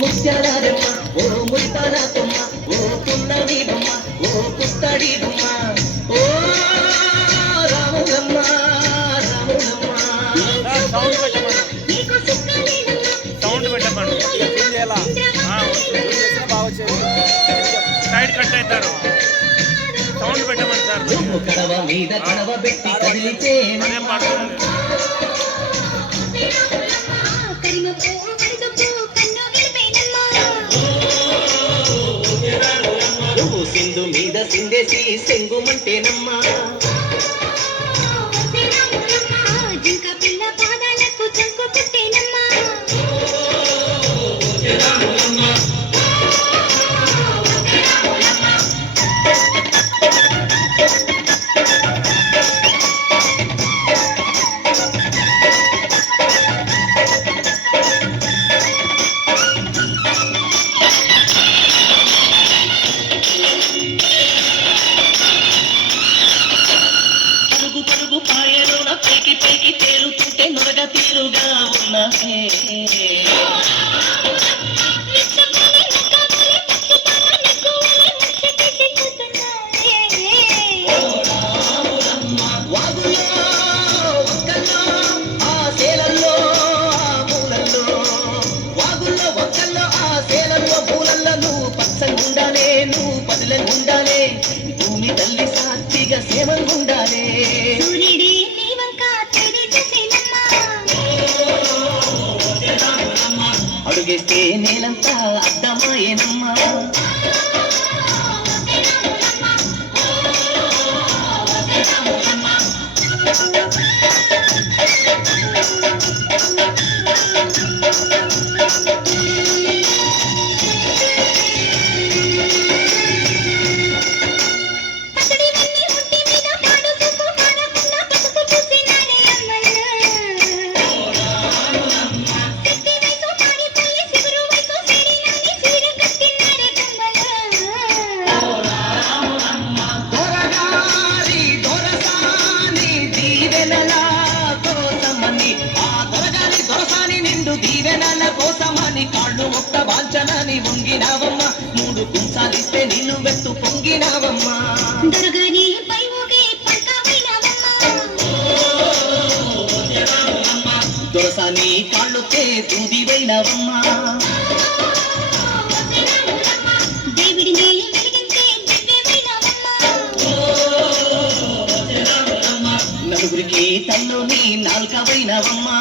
ముత్యాలమ్మ ఓ ముత్తాల కొమ్మ ఓ పున్నమి బొమ్మ ఓ పుత్తడి బొమ్మ ఓ రాములమ్మ రాములమ్మ సౌండ్ పెట్టమను సైడ్ కట్ అవుతారు సౌండ్ పెట్టమని సార్ కడవ మీద కడవ పెట్టి కదిలితే అదేం పడుతుంది సింధు మీద సిందేసి సెంగుమంటేనమ్మా పైకి తేలుతుంటే నొరగ తీరుగా ఉన్నదే వాగులో ఒక్కల్లో ఆ సేలల్లో ఆ మూలల్లో వాగుల్లో ఒక్కల్లో ఆ సేలల్లో మూలల్లో నువ్వు పచ్చగుండాలే నువ్వు పదులంగుండాలే భూమి తల్లి సాక్షిగా సేవంగుండాలే అడుగేస్తే నేలంతా అర్థమాయేనమ్మా దీవెనల కోసమని కాళ్ళు ఒక్క వాంచనని వంగినావమ్మ మూడు కుంచాలిస్తే నిన్ను వెత్తు పొంగినావమ్మా దొరసాని కాళ్ళుతే దూదివైనవమ్మా నలుగురికి తల్లోని నాల్కవైనవమ్మా